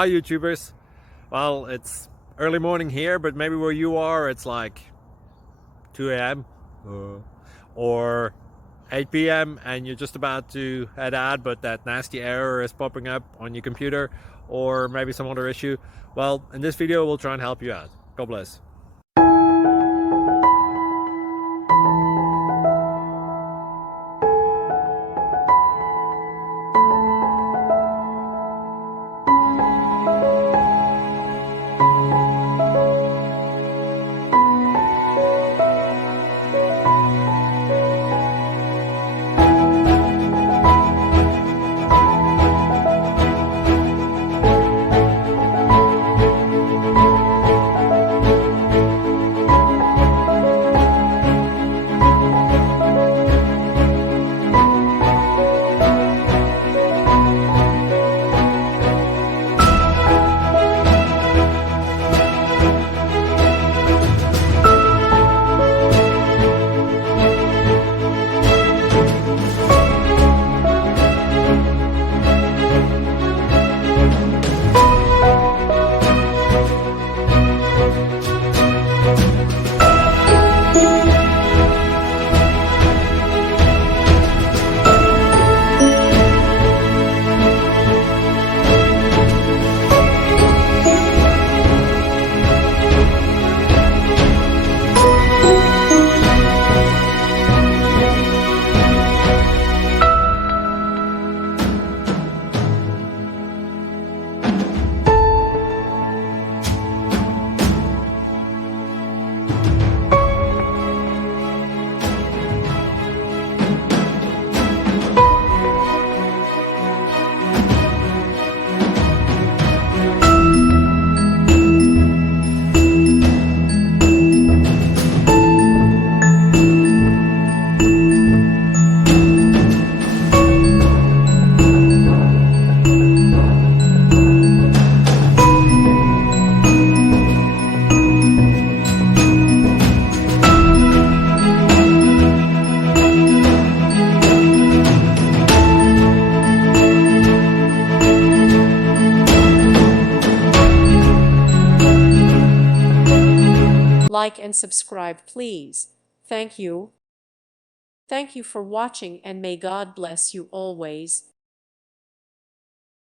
Hi YouTubers. Well, it's early morning here, but maybe where you are it's like 2 a.m. or 8 p.m. and you're just about to head out, but that nasty error is popping up on your computer, or maybe some other issue. Well, in this video we'll try and help you out. God bless. Like and subscribe, please. Thank you. Thank you for watching, and may God bless you always.